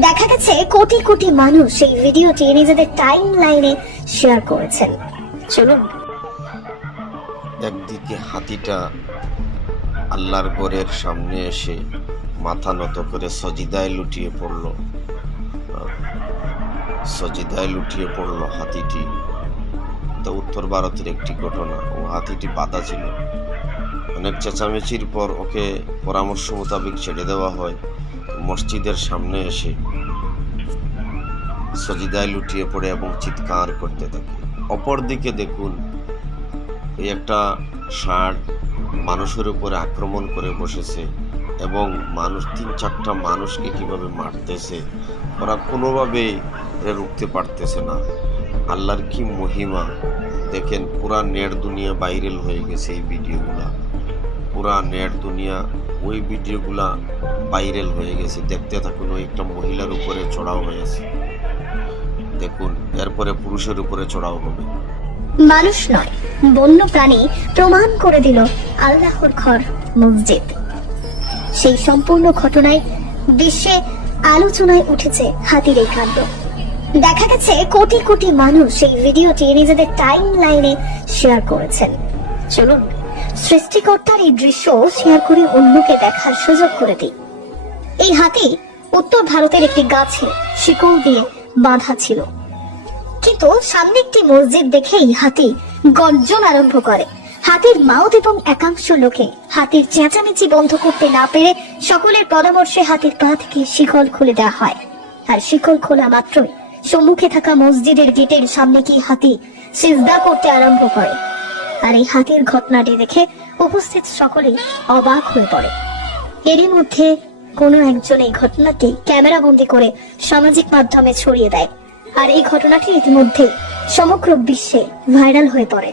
দেখা গেছে কোটি কোটি মানুষ এই ভিডিওটি নিজেদের টাইম লাইনে শেয়ার করেছেন। চলুন। একদিকে হাতিটা আল্লাহর ঘরের সামনে এসে মাথা নত করে সজিদায় লুটিয়ে পড়ল। সজিদায় লুটিয়ে পড়ল হাতিটি। তো উত্তর ভারতের একটি ঘটনা। ও হাতিটি বাধা ছিল। অনেক চেঁচামেচির পর ওকে পরামর্শ মোতাবেক ছেড়ে দেওয়া হয়। মসজিদের সামনে এসে সজিদায় লুটিয়ে পড়ে এবং চিৎকার করতে থাকে। অপরদিকে দেখুন, এই একটা ষাঁড় মানুষের উপরে আক্রমণ করে বসেছে এবং মানুষ, তিন চারটা মানুষকে কীভাবে মারতেছে, ওরা কোনোভাবে এটা রুখতে পারতেছে না। আল্লাহর কি মহিমা? দেখেন পুরা নেট দুনিয়া ভাইরাল হয়ে গেছে এই ভিডিওগুলা। পুরা নেট দুনিয়া ওই ভিডিওগুলা ভাইরাল হয়ে গেছে। দেখতে থাকুন, ওই একটা মহিলার উপরে চড়াও হয়েছে দেখুন, এরপরে পুরুষের উপরে চড়াও হবে। মানুষ নয়, বন্য প্রাণী প্রমাণ করে দিল আল্লাহর ঘর, মসজিদ। সেই সম্পূর্ণ ঘটনায় বিশ্বে আলোচনায় উঠেছে হাতির এই কাণ্ড। দেখা গেছে কোটি কোটি মানুষ এই ভিডিওটি নিজেদের টাইম লাইনে শেয়ার করেছেন। চলুন সৃষ্টিকর্তার এই দৃশ্য শেয়ার করে অন্যকে দেখার সুযোগ করে দিই। এই হাতি উত্তর ভারতের একটি গাছে শিকল দিয়ে বাঁধা ছিল। কিন্তু সামনে একটি মসজিদ দেখেই হাতি গর্জন আরম্ভ করে। হাতির মাউথ এবং একাংশ লোকে হাতির চেঁচামেচি বন্ধ করতে না পেরে সকলের পরামর্শে হাতির পা থেকে শিকল খুলে দেওয়া হয়। আর শিকল খোলা মাত্রই সম্মুখে থাকা মসজিদের গেটের সামনে কি হাতি সিজদা করতে আরম্ভ করে। আর এই হাতির ঘটনাটি দেখে উপস্থিত সকলেই অবাক হয়ে পড়ে। এরই মধ্যে কোনো একজন এই ঘটনাটি ক্যামেরা বন্দি করে সামাজিক মাধ্যমে ছড়িয়ে দেয়। আর এই ঘটনাটি ইতিমধ্যে সমগ্র বিশ্বে ভাইরাল হয়ে পড়ে।